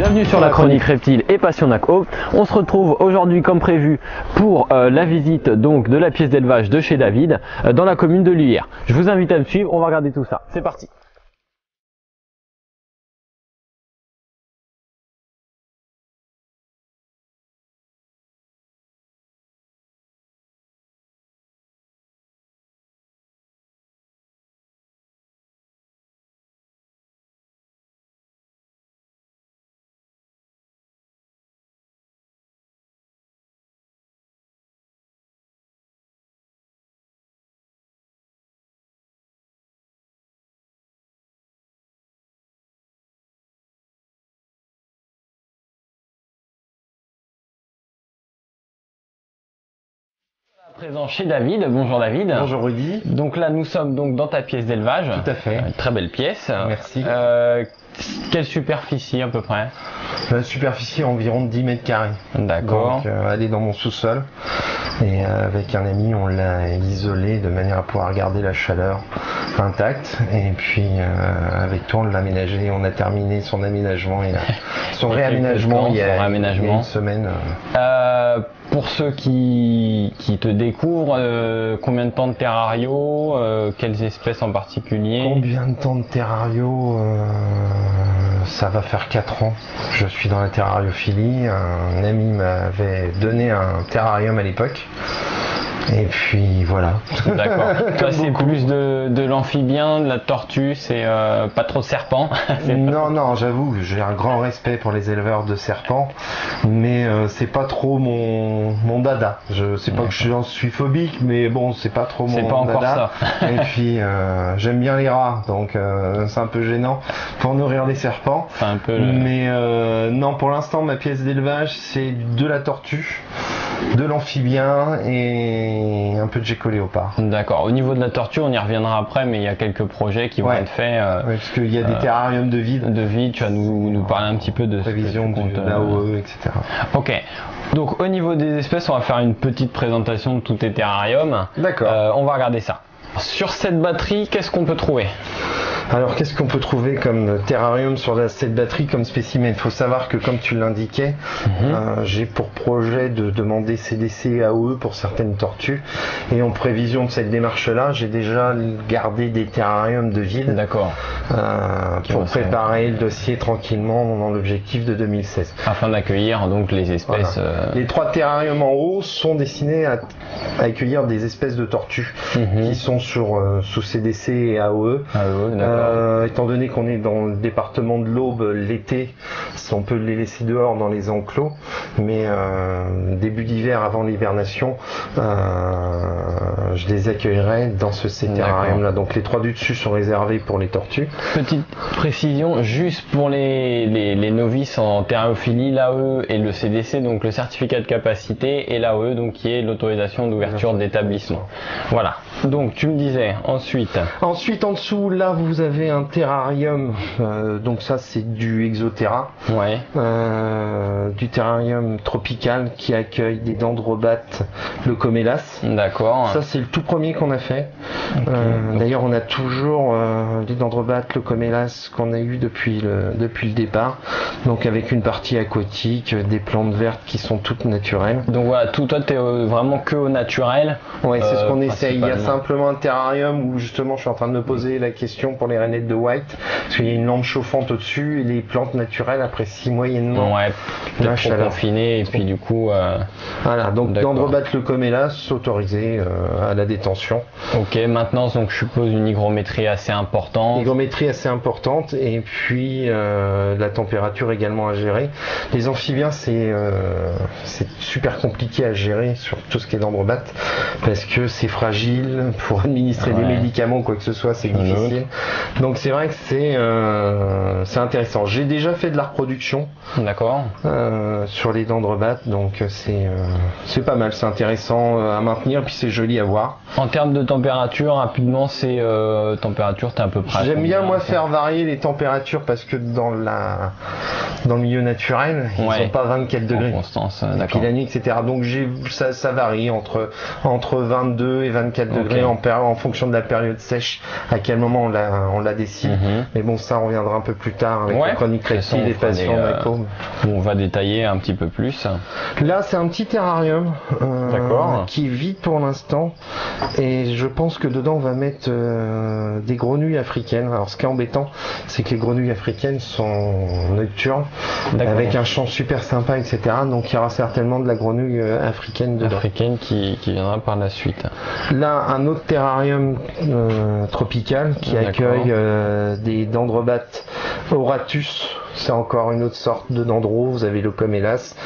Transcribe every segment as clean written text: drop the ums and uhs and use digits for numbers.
Bienvenue sur la chronique reptile et Passionac Hawk. On se retrouve aujourd'hui comme prévu pour la visite donc de la pièce d'élevage de chez David dans la commune de Luyères. Je vous invite à me suivre, on va regarder tout ça. C'est parti. Présent chez David. Bonjour David. Bonjour Rudy. Donc là nous sommes donc dans ta pièce d'élevage. Tout à fait. Une très belle pièce. Merci. Quelle superficie à peu près? La superficie environ de 10 mètres carrés. D'accord. Donc elle est dans mon sous-sol. Et avec un ami on l'a isolée de manière à pouvoir garder la chaleur intacte. Et puis avec toi on l'a aménagé. On a terminé son aménagement et son réaménagement il y a une semaine. Pour ceux qui te découvrent, combien de temps de terrario, quelles espèces en particulier? Combien de temps de terrario? Ça va faire 4 ans. Je suis dans la terrariophilie. Un ami m'avait donné un terrarium à l'époque. Et puis voilà. D'accord. Toi c'est plus de l'amphibien, de la tortue, c'est pas trop de serpents. Non, j'avoue, j'ai un grand respect pour les éleveurs de serpents, mais c'est pas trop mon dada. Je sais pas que j'en suis phobique, mais bon, c'est pas trop mon dada. C'est pas encore ça. Et puis j'aime bien les rats, donc c'est un peu gênant pour nourrir les serpents. Un peu Mais non, pour l'instant, ma pièce d'élevage, c'est de la tortue, de l'amphibien et un peu de gecko léopard. D'accord. Au niveau de la tortue, on y reviendra après, mais il y a quelques projets qui vont être faits. Parce qu'il y a des terrariums de vide. De vide, tu vas nous parler un petit peu de prévision de l'AOE, etc. Ok. Donc au niveau des espèces, on va faire une petite présentation de tous tes terrariums. D'accord. On va regarder ça. Sur cette batterie, qu'est-ce qu'on peut trouver? Alors qu'est-ce qu'on peut trouver comme terrarium sur cette batterie comme spécimen? Il faut savoir que comme tu l'indiquais, j'ai pour projet de demander CDC et AOE pour certaines tortues. Et en prévision de cette démarche-là, j'ai déjà gardé des terrariums de vide. D'accord. Pour préparer le dossier tranquillement dans l'objectif de 2016. Afin d'accueillir donc les espèces... Voilà. Les 3 terrariums en haut sont destinés à accueillir des espèces de tortues qui sont sous CDC et AOE. Étant donné qu'on est dans le département de l'Aube l'été, on peut les laisser dehors dans les enclos, mais début d'hiver avant l'hivernation, je les accueillerai dans ces terrariums là. Donc les 3 du dessus sont réservés pour les tortues. Petite précision, juste pour les novices en terrariophilie, l'AOE et le CDC, donc le certificat de capacité, et l'AOE donc qui est l'autorisation d'ouverture d'établissement. Voilà. Donc tu me disais ensuite en dessous là vous avez un terrarium, donc ça c'est du Exoterra, du terrarium tropical qui accueille des dendrobates, le comélas. D'accord. Ça c'est le tout premier qu'on a fait. D'ailleurs on a toujours les dendrobates, le comélas qu'on a eu depuis le départ, donc avec une partie aquatique, des plantes vertes qui sont toutes naturelles. Donc voilà, toi t'es vraiment que au naturel. Ouais, c'est ce qu'on essaye. Il y a simplement un terrarium où justement je suis en train de me poser la question pour les rainettes de white, parce qu'il y a une lampe chauffante au-dessus et les plantes naturelles apprécient moyennement la chaleur confinée et puis du coup voilà, donc dendrobates le comélas autorisé à la détention. Ok, maintenant donc je suppose une hygrométrie assez importante. Hygrométrie assez importante et puis la température également à gérer. Les amphibiens c'est super compliqué à gérer sur tout ce qui est dendrobates parce que c'est fragile, pour administrer des médicaments quoi que ce soit c'est difficile. Donc c'est vrai que c'est intéressant. J'ai déjà fait de la reproduction sur les dendrobates, donc c'est pas mal, c'est intéressant à maintenir, puis c'est joli à voir. En termes de température, rapidement, c'est température, t'es à peu près. J'aime bien moi faire varier les températures parce que dans le milieu naturel, ils sont pas 24 degrés. Constance, et puis la nuit, etc. Donc ça varie entre 22 et 24 degrés en fonction de la période sèche, à quel moment on on la décide. Mais bon, ça on reviendra un peu plus tard avec la chronique reptile et passion macro. On va détailler un petit peu plus. Là, c'est un petit terrarium qui est vide pour l'instant, et je pense que dedans on va mettre des grenouilles africaines. Alors, ce qui est embêtant, c'est que les grenouilles africaines sont nocturnes, avec un chant super sympa, etc. Donc, il y aura certainement de la grenouille africaine dedans. Africaine qui viendra par la suite. Là, un autre terrarium tropical qui accueille des dendrobates Auratus. C'est encore une autre sorte de dendro. Vous avez le Comélas,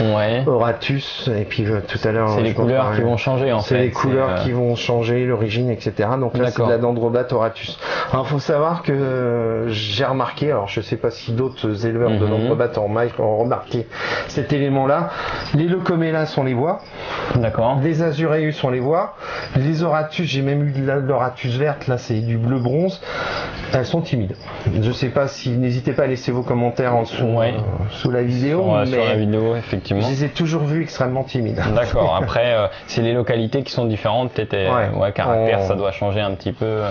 Auratus, et puis tout à l'heure. C'est les couleurs qui vont changer en fait. C'est les couleurs qui vont changer, l'origine, etc. Donc là, c'est de la dendrobate Auratus. Alors, il faut savoir que j'ai remarqué, alors je sais pas si d'autres éleveurs de dendrobates ont remarqué cet élément-là. Les Leucomélas, on les voit. D'accord. Les Azureus, on les voit. Les Auratus, j'ai même eu de l'Auratus verte, là c'est du bleu bronze. Elles sont timides. Je sais pas si, n'hésitez pas à laisser vos commentaires en dessous, sous la vidéo. Sur la vidéo, effectivement. Je les ai toujours vus extrêmement timides. D'accord. Après, c'est les localités qui sont différentes. Peut-être, caractère, ça doit changer un petit peu.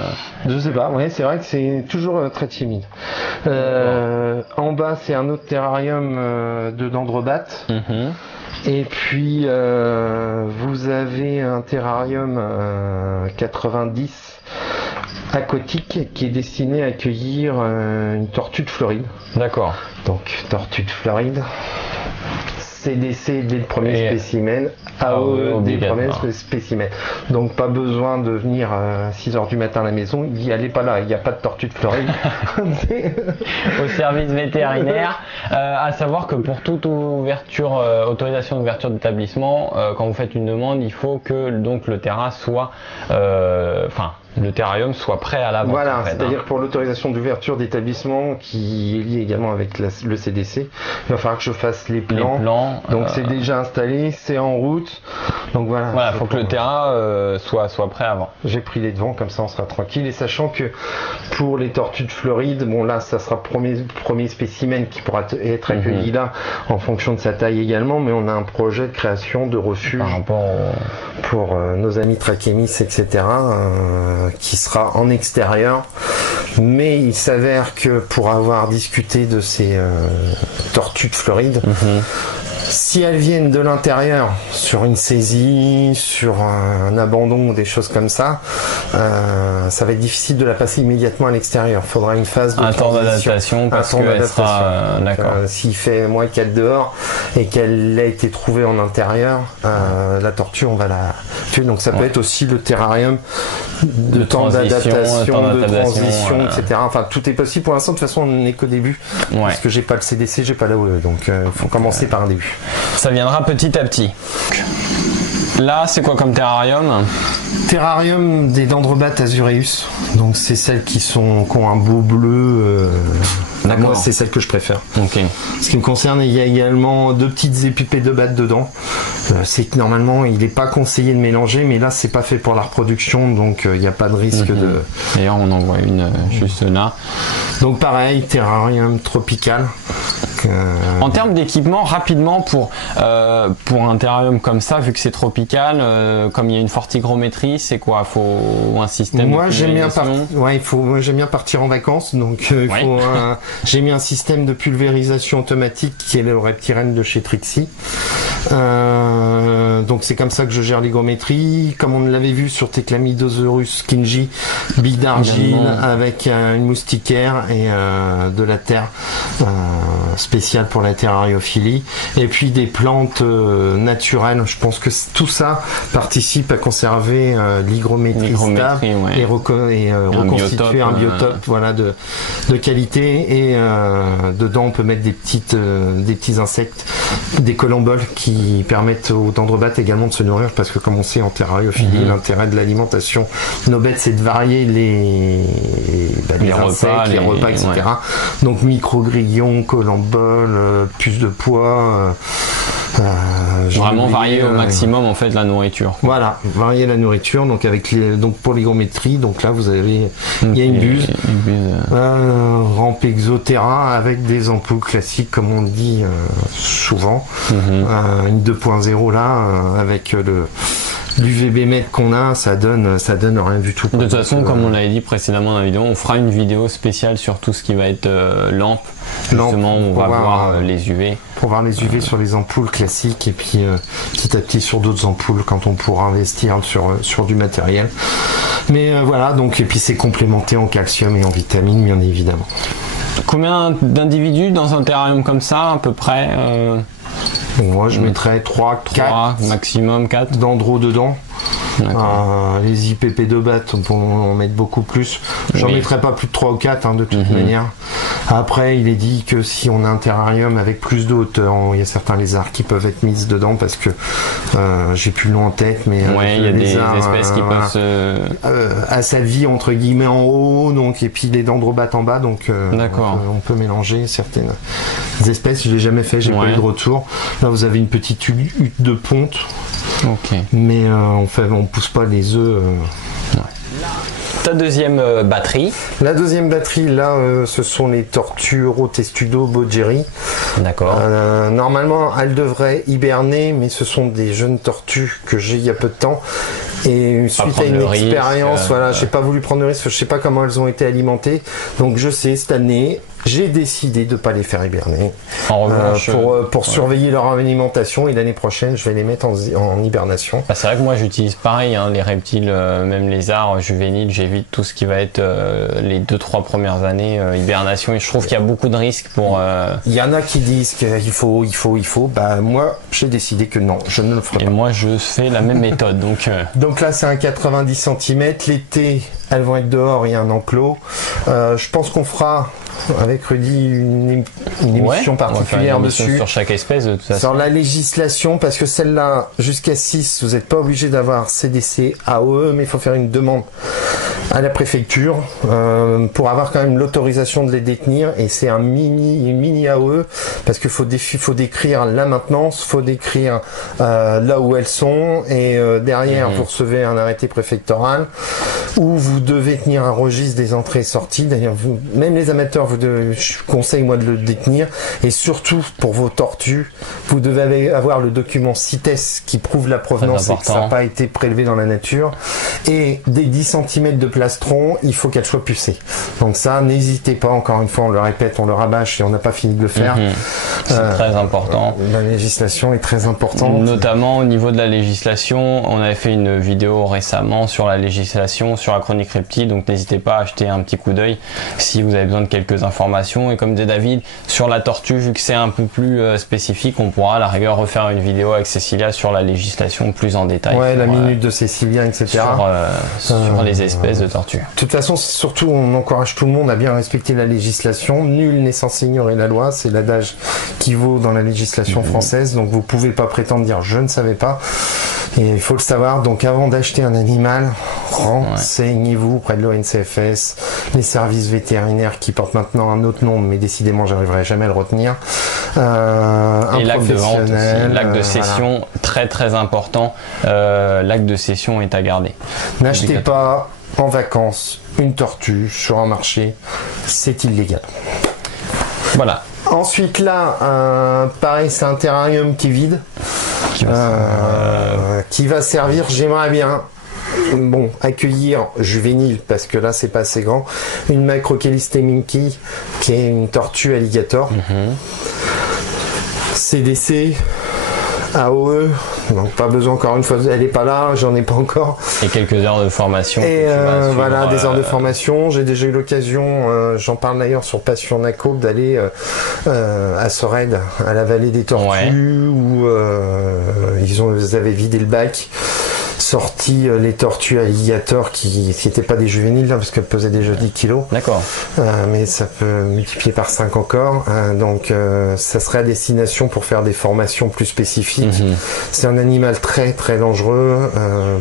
Je sais pas. Ouais, c'est vrai que c'est toujours très timide. En bas, c'est un autre terrarium de dendrobates. Et puis vous avez un terrarium 90 aquatique qui est destiné à accueillir une tortue de Floride. D'accord. Donc tortue de Floride, CDC dès le premier spécimen, AOE dès le premier spécimen. Donc pas besoin de venir à 6h du matin à la maison, il n'y allait pas là, il n'y a pas de tortue de Floride. Au service vétérinaire, à savoir que pour toute autorisation d'ouverture d'établissement, quand vous faites une demande, il faut que donc le terrain soit, le terrarium soit prêt à la vente. Voilà, en fait, c'est-à-dire pour l'autorisation d'ouverture d'établissement qui est liée également avec le CDC, il va falloir que je fasse les plans. Donc c'est déjà installé, c'est en route. Donc voilà. Voilà, faut que le terrain soit prêt avant. J'ai pris les devants, comme ça on sera tranquille. Et sachant que pour les tortues de Floride, bon là ça sera premier spécimen qui pourra être accueilli là en fonction de sa taille également, mais on a un projet de création de refuge par rapport pour nos amis trachémis, etc. Qui sera en extérieur, mais il s'avère que pour avoir discuté de ces tortues de Floride, si elles viennent de l'intérieur, sur une saisie, sur un abandon ou des choses comme ça, ça va être difficile de la passer immédiatement à l'extérieur. Il faudra une phase de temps d'adaptation, s'il fait moins 4 dehors et qu'elle a été trouvée en intérieur, la tortue, on va la tuer. Donc ça peut être aussi le terrarium de temps d'adaptation, de transition, etc. Enfin, tout est possible. Pour l'instant, de toute façon, on n'est qu'au début. Parce que j'ai pas le CDC, j'ai pas l'AOE. Donc, il faut commencer par un début. Ça viendra petit à petit. Là, c'est quoi comme terrarium? Terrarium des dendrobates azureus. Donc, c'est celles qui ont un beau bleu. Moi, c'est celle que je préfère. Ce qui me concerne, il y a également 2 petites épipédobates dedans. C'est que normalement, il n'est pas conseillé de mélanger, mais là, c'est pas fait pour la reproduction, donc il n'y a pas de risque de. D'ailleurs, on en voit une juste là. Donc, pareil, terrarium tropical. En termes d'équipement, rapidement pour un terrarium comme ça, vu que c'est tropical, comme il y a une forte hygrométrie, c'est quoi? Faut un système. Moi, j'aime bien partir en vacances, donc j'ai mis un système de pulvérisation automatique qui est le Reptiren de chez Trixie. Donc c'est comme ça que je gère l'hygrométrie, comme on l'avait vu sur Teclamidosaurus kinji, bille d'argile avec une moustiquaire et de la terre spéciale pour la terrariophilie, et puis des plantes naturelles. Je pense que tout ça participe à conserver l'hygrométrie stable et reconstituer un biotope de qualité. Et dedans on peut mettre des petits insectes, des colomboles qui permettent aux dendrobates également de se nourrir, parce que comme on sait en terrariophilie, l'intérêt de l'alimentation de nos bêtes, c'est de varier les insectes, les repas, etc. Donc micro-grillons, colomboles, puces de pois, vraiment varier au maximum en fait la nourriture. Voilà, varier la nourriture. Donc donc pour l'hygrométrie, donc là vous avez il y a une buse, rampe exoterra avec des ampoules classiques comme on dit souvent, une 2.0 là avec l'UVB mètre qu'on a, ça donne rien du tout. De toute façon, comme on l'avait dit précédemment dans la vidéo, on fera une vidéo spéciale sur tout ce qui va être lampe, justement, où on va voir les UV. Pour voir les UV sur les ampoules classiques et puis petit à petit sur d'autres ampoules quand on pourra investir sur du matériel. Mais voilà, donc, et puis c'est complémenté en calcium et en vitamines, bien évidemment. Combien d'individus dans un terrarium comme ça, à peu près Moi, je mettrais 3, 4, maximum 4 dendros dedans. Les IPP de batte, on peut en mettre beaucoup plus. J'en mettrais pas plus de 3 ou 4 de toute manière. Après, il est dit que si on a un terrarium avec plus de hauteur, il y a certains lézards qui peuvent être mis dedans parce que j'ai plus le nom en tête, mais il y a des espèces qui peuvent se à sa vie entre guillemets en haut, donc et puis les dendrobates en bas, donc on peut mélanger certaines espèces. Je l'ai jamais fait, j'ai pas eu de retour. Là, vous avez une petite hutte de ponte. Mais on pousse pas les œufs. Ta deuxième batterie. La deuxième batterie, là, ce sont les tortues Eurotestudo Bodgeri. D'accord. Normalement, elles devraient hiberner, mais ce sont des jeunes tortues que j'ai il y a peu de temps. Et suite à une expérience, j'ai pas voulu prendre le risque, je sais pas comment elles ont été alimentées. Donc je sais, cette année, j'ai décidé de ne pas les faire hiberner. En revanche, pour surveiller leur alimentation, et l'année prochaine, je vais les mettre en hibernation. C'est vrai que moi, j'utilise pareil, les reptiles, même les lézards juvéniles, j'évite tout ce qui va être les 2-3 premières années hibernation. Et je trouve qu'il y a beaucoup de risques pour... Il y en a qui disent qu'il faut. Moi, j'ai décidé que non, je ne le ferai pas. Et moi, je fais la même méthode. Donc là, c'est un 90 cm. L'été, elles vont être dehors, il y a un enclos. Je pense qu'on fera... avec Rudy une émission particulière dessus sur chaque espèce de toute façon. Sur la législation, parce que celle-là jusqu'à 6 vous n'êtes pas obligé d'avoir CDC AOE, mais il faut faire une demande à la préfecture pour avoir quand même l'autorisation de les détenir, et c'est une mini AOE parce qu'il faut décrire la maintenance, faut décrire là où elles sont, et derrière vous recevez un arrêté préfectoral où vous devez tenir un registre des entrées et sorties. D'ailleurs, même les amateurs, je conseille moi de le détenir, et surtout pour vos tortues, vous devez avoir le document CITES qui prouve la provenance et que ça n'a pas été prélevé dans la nature, et des 10 cm de plastron, il faut qu'elle soit pucée. Donc ça, n'hésitez pas, encore une fois, on le répète, on le rabâche et on n'a pas fini de le faire. C'est très important. La législation est très importante. Notamment au niveau de la législation, on avait fait une vidéo récemment sur la législation, sur la chronique reptile, donc n'hésitez pas à jeter un petit coup d'œil si vous avez besoin de quelques informations. Et comme disait David, sur la tortue, vu que c'est un peu plus spécifique, on pourra à la rigueur refaire une vidéo avec Cécilia sur la législation plus en détail. Ouais, la minute de Cécilia, etc. Sur les espèces de tortues. De toute façon, surtout, on encourage tout le monde à bien respecter la législation. Nul n'est censé ignorer la loi, c'est l'adage qui vaut dans la législation française, donc vous pouvez pas prétendre dire je ne savais pas. Et il faut le savoir, donc avant d'acheter un animal, renseignez-vous auprès de l'ONCFS, les services vétérinaires qui portent maintenant un autre nom, mais décidément j'arriverai jamais à le retenir. Et l'acte de vente aussi, l'acte de cession, très très important, l'acte de cession est à garder. N'achetez pas en vacances une tortue sur un marché, c'est illégal. Voilà. Ensuite là, pareil, c'est un terrarium qui est vide, qui va servir, j'aimerais bien accueillir juvénile, parce que là c'est pas assez grand, une Macrochelys minky qui est une tortue alligator, CDC AOE, donc pas besoin, encore une fois, elle est pas là, j'en ai pas encore. Et quelques heures de formation. Et voilà, des heures de formation. J'ai déjà eu l'occasion, j'en parle d'ailleurs sur Passion Naco, d'aller à Sorède, à la vallée des tortues, où ils avaient vidé le bac, sorti les tortues alligators qui n'étaient pas des juvéniles, parce qu'elles pesaient déjà 10 kilos. D'accord. Mais ça peut multiplier par 5 encore. Donc ça serait à destination pour faire des formations plus spécifiques. C'est un animal très très dangereux,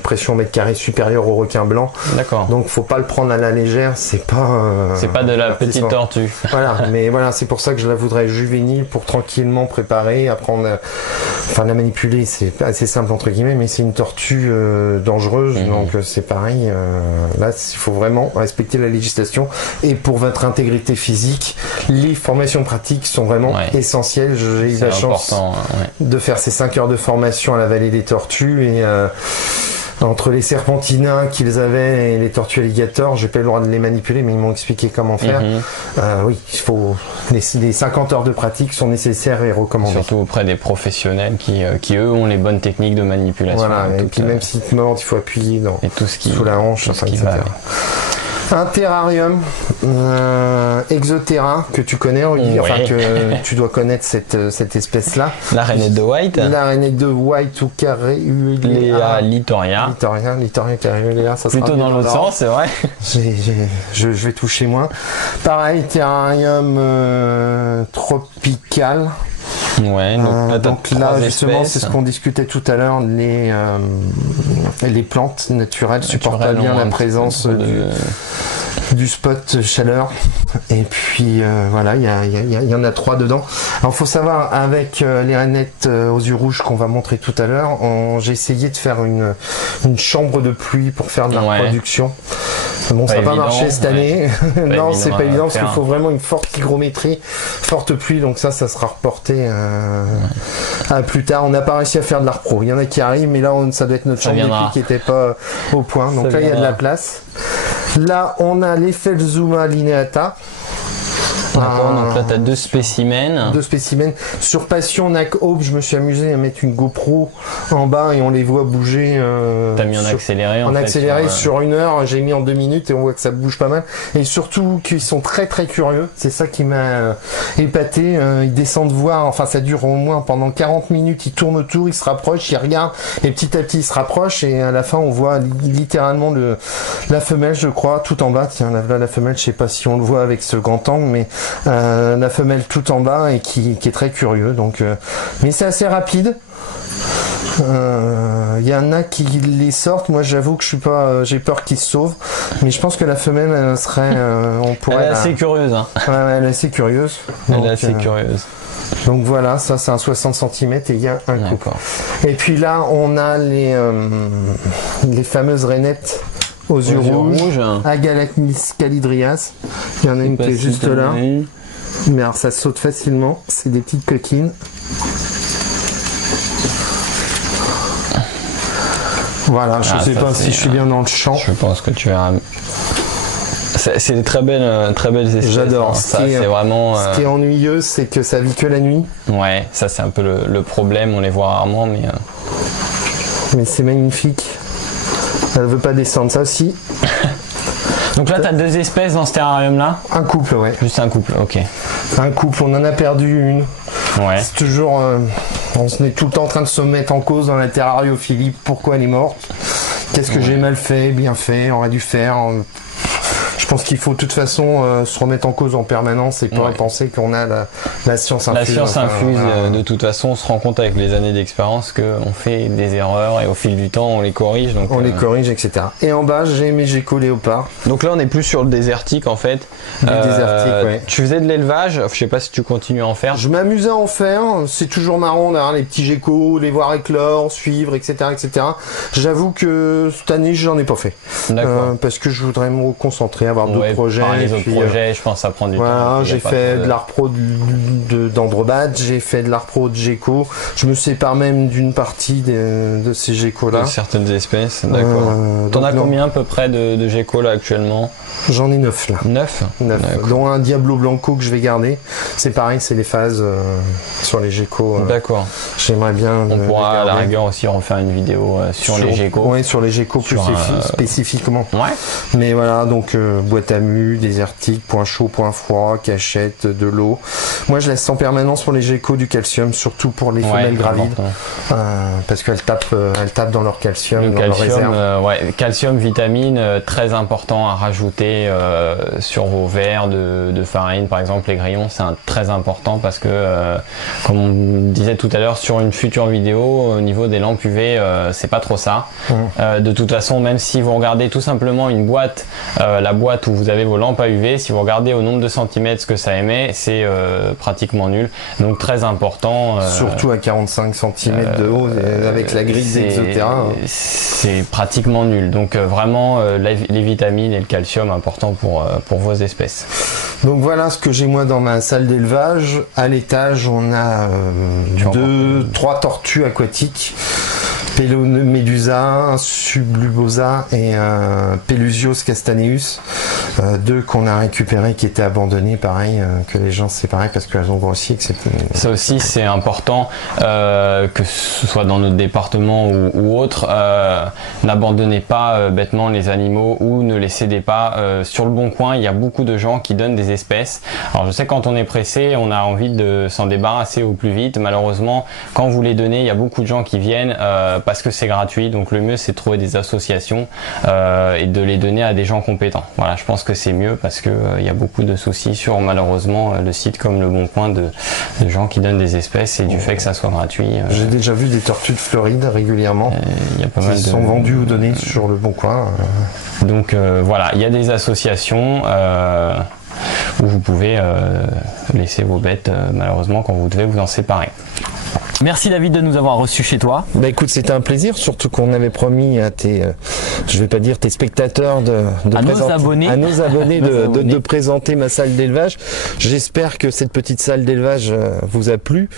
pression mètre carré supérieure au requin blanc. D'accord. Donc faut pas le prendre à la légère, c'est pas de la petite tortue. Voilà, mais voilà, c'est pour ça que je la voudrais juvénile, pour tranquillement préparer, apprendre la manipuler, c'est assez simple entre guillemets, mais c'est une tortue dangereuse, donc c'est pareil. Là, il faut vraiment respecter la législation, et pour votre intégrité physique, les formations pratiques sont vraiment essentielles. J'ai eu la chance de faire ces 5 heures de formation à la vallée des tortues, et Entre les serpentinins qu'ils avaient et les tortues alligators, j'ai pas eu le droit de les manipuler, mais ils m'ont expliqué comment faire. Oui, il faut les 50 heures de pratique sont nécessaires et recommandées. Surtout auprès des professionnels qui eux ont les bonnes techniques de manipulation. Voilà, et puis même si tu mords, il faut appuyer et tout ce qui, sous la hanche, tout ce qui va. Un terrarium Exoterra que tu connais, Olivier, enfin que tu dois connaître cette espèce-là. La rainette de White. La rainette de White ou Caréulea Litoria. Litoria Caréulea, ça sera plutôt dans l'autre sens, c'est vrai. Je vais toucher moins. Pareil, terrarium tropical. Ouais, donc là justement c'est ce qu'on discutait tout à l'heure, les plantes naturelles supportent pas bien la présence du spot chaleur, et puis voilà, il y en a 3 dedans. Alors faut savoir, avec les rainettes aux yeux rouges qu'on va montrer tout à l'heure, j'ai essayé de faire une chambre de pluie pour faire de la reproduction. Bon, ça n'a pas marché cette année. Non, c'est pas évident parce qu'il faut vraiment une forte hygrométrie, forte pluie, donc ça sera reporté à plus tard. On n'a pas réussi à faire de la repro. Il y en a qui arrivent, mais là ça doit être notre chambre de pluie qui n'était pas au point. Donc là il y a de la place. Là on a l'Ephelzuma lineata. D'accord, donc là tu as 2 spécimens. 2 spécimens. Sur Passion Nac Aube, je me suis amusé à mettre une GoPro en bas et on les voit bouger. T'as mis en accéléré en accéléré sur 1 heure, j'ai mis en 2 minutes et on voit que ça bouge pas mal. Et surtout qu'ils sont très très curieux. C'est ça qui m'a épaté. Ils descendent voir, enfin ça dure au moins pendant 40 minutes. Ils tournent autour, ils se rapprochent, ils regardent et petit à petit ils se rapprochent et à la fin on voit littéralement la femelle, je crois, tout en bas. Tiens, là la femelle, je sais pas si on le voit avec ce grand angle, mais la femelle tout en bas et qui est très curieux, donc mais c'est assez rapide. Il y en a qui les sortent, moi j'avoue que je suis pas, j'ai peur qu'ils se sauvent, mais je pense que la femelle serait on pourrait, elle est assez curieuse, hein. Ouais, elle est assez curieuse, elle est assez curieuse. Donc voilà, ça c'est un 60 cm et il y a un couple. Et puis là on a les fameuses rainettes aux yeux rouges, Agalacnis calidrias. Il y en a une qui est juste là. Mais alors ça saute facilement. C'est des petites coquines. Voilà, je sais pas si je suis bien dans le champ. Je pense que tu as. C'est des très belles espèces. J'adore. Hein. C'est vraiment. Ce qui est ennuyeux, c'est que ça vit que la nuit. Ouais, ça c'est un peu le problème. On les voit rarement, mais. Mais c'est magnifique. Elle veut pas descendre, ça aussi. Donc là, tu as 2 espèces dans ce terrarium-là? Un couple, ouais. Juste un couple, ok. Un couple, on en a perdu une. Ouais. C'est toujours... on est tout le temps en train de se mettre en cause dans la terrariophilie. Pourquoi elle est morte? Qu'est-ce que j'ai mal fait, bien fait, aurait dû faire? Je pense qu'il faut de toute façon se remettre en cause en permanence et pas penser qu'on a la science infuse. La science infuse, de toute façon, on se rend compte avec les années d'expérience qu'on fait des erreurs et au fil du temps, on les corrige. Donc, on les corrige, etc. Et en bas, j'ai mes geckos léopards. Donc là, on est plus sur le désertique en fait. Désertique, ouais. Tu faisais de l'élevage, je sais pas si tu continues à en faire. Je m'amusais à en faire, c'est toujours marrant d'avoir les petits geckos, les voir éclore, suivre, etc. etc. J'avoue que cette année, j'en ai pas fait. D'accord. Parce que je voudrais me concentrer, avoir d'autres projets. Les autres projets, je pense que ça prend du temps. Voilà, j'ai fait de l'art-pro d'Androbat, j'ai fait de l'art-pro de gecko. Je me sépare même d'une partie de ces geckos-là. De certaines espèces, d'accord. T'en as combien à peu près de geckos là actuellement? J'en ai 9 là. 9 dont un Diablo Blanco que je vais garder. C'est pareil, c'est les phases sur les geckos. D'accord. J'aimerais bien. On pourra à la rigueur aussi refaire une vidéo sur les geckos. Oui, sur les geckos plus spécifiquement. Ouais. Mais voilà, donc boîte à mu, désertique, point chaud, point froid, cachette, de l'eau. Moi, je laisse en permanence pour les geckos du calcium, surtout pour les femelles gravides, parce qu'elles tapent dans leur calcium, dans leur réserve. Calcium, vitamine, très important à rajouter sur vos verres de farine, par exemple les grillons, c'est très important parce que, comme on disait tout à l'heure sur une future vidéo, au niveau des lampes UV, c'est pas trop ça. De toute façon, même si vous regardez tout simplement une boîte, la boîte où vous avez vos lampes à UV, si vous regardez au nombre de centimètres ce que ça émet, c'est pratiquement nul. Donc très important. Surtout à 45 cm de haut, avec la grille d'Exoterra. C'est pratiquement nul. Donc vraiment, les vitamines et le calcium important pour vos espèces. Donc voilà ce que j'ai moi dans ma salle d'élevage. À l'étage, on a 3 tortues aquatiques. Pelomedusa, Sublubosa et Pelusios castaneus, deux qu'on a récupérés qui étaient abandonnés, pareil, que les gens séparaient parce qu'elles ont grossi. Ça aussi c'est important, que ce soit dans notre département ou autre, n'abandonnez pas bêtement les animaux ou ne les cédez pas. Sur le Bon Coin, il y a beaucoup de gens qui donnent des espèces. Alors je sais, quand on est pressé, on a envie de s'en débarrasser au plus vite. Malheureusement, quand vous les donnez, il y a beaucoup de gens qui viennent parce que c'est gratuit. Donc le mieux, c'est de trouver des associations et de les donner à des gens compétents. Voilà, je pense que c'est mieux parce que il y a beaucoup de soucis sur, malheureusement, le site comme le Bon Coin de gens qui donnent des espèces et du fait que ça soit gratuit. J'ai déjà vu des tortues de Floride régulièrement y a pas mal qui sont vendues ou données sur le Bon Coin. Donc voilà, il y a des associations où vous pouvez laisser vos bêtes, malheureusement, quand vous devez vous en séparer. Merci David de nous avoir reçus chez toi. Bah écoute, c'était un plaisir, surtout qu'on avait promis à tes, je vais pas dire tes spectateurs à nos abonnés de présenter ma salle d'élevage. J'espère que cette petite salle d'élevage vous a plu.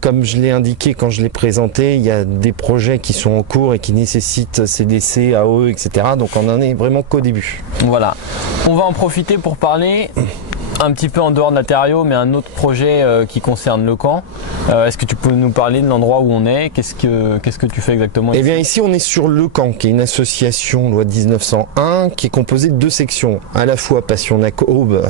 Comme je l'ai indiqué quand je l'ai présenté, il y a des projets qui sont en cours et qui nécessitent CDC, AOE, etc. Donc on en est vraiment qu'au début. Voilà. On va en profiter pour parler un petit peu en dehors de l'Aterrio, mais un autre projet qui concerne le camp. Est-ce que tu peux nous parler de l'endroit où on est? Qu'est-ce que tu fais exactement ici? Eh bien ici on est sur le camp, qui est une association loi de 1901 qui est composée de deux sections, à la fois Passion Nac Aube,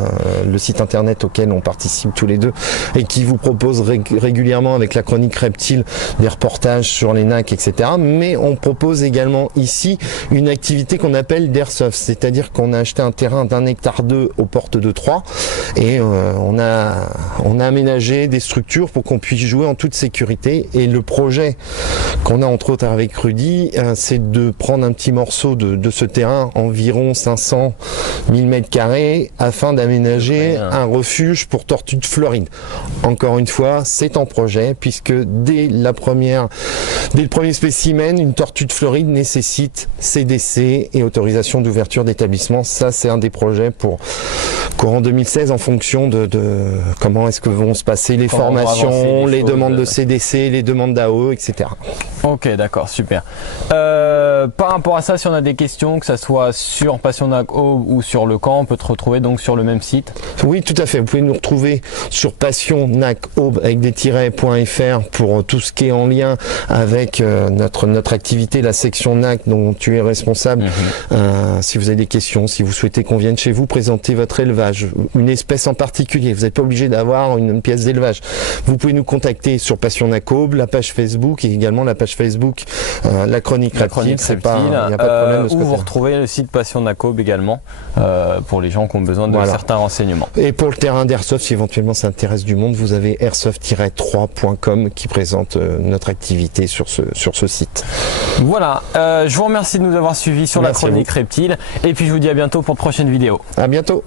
le site internet auquel on participe tous les deux et qui vous propose régulièrement avec la chronique reptile des reportages sur les nacs, etc. Mais on propose également ici une activité qu'on appelle d'airsoft, c'est-à-dire qu'on a acheté un terrain d'1,2 hectare aux portes de Troyes et on a aménagé des structures pour qu'on puisse jouer en toute sécurité. Et le projet qu'on a entre autres avec Rudy, c'est de prendre un petit morceau de ce terrain, environ 500 000 m2, afin d'aménager un refuge pour tortues de Floride. Encore une fois, c'est en projet, puisque dès le premier spécimen, une tortue de Floride nécessite CDC et autorisation d'ouverture d'établissement. Ça, c'est un des projets pour courant 2016, en fonction de comment est-ce que vont se passer les formations, les demandes de CDC, les demandes d'AOE, etc. Ok, d'accord, super. Par rapport à ça, si on a des questions, que ça soit sur Passion Nac Aube ou sur le camp, on peut te retrouver donc sur le même site? Oui, tout à fait. Vous pouvez nous retrouver sur Passion Nac Aube avec des tirets.fr pour tout ce qui est en lien avec notre activité, la section NAC dont tu es responsable. Si vous avez des questions, si vous souhaitez qu'on vienne chez vous présenter votre élevage, une espèce en particulier, vous n'êtes pas obligé d'avoir une pièce d'élevage. Vous pouvez nous contacter sur Passion Nac Aube, la page Facebook et également la page Facebook la chronique reptile. C'est pas, y a pas de problème de ce côté. Où vous retrouvez le site Passion Nac Aube également pour les gens qui ont besoin de certains renseignements. Et pour le terrain d'airsoft, si éventuellement ça intéresse du monde, vous avez airsoft-3.com qui présente notre activité sur ce site. Voilà, je vous remercie de nous avoir suivis sur la chronique reptile et puis je vous dis à bientôt pour de prochaines vidéos. À bientôt.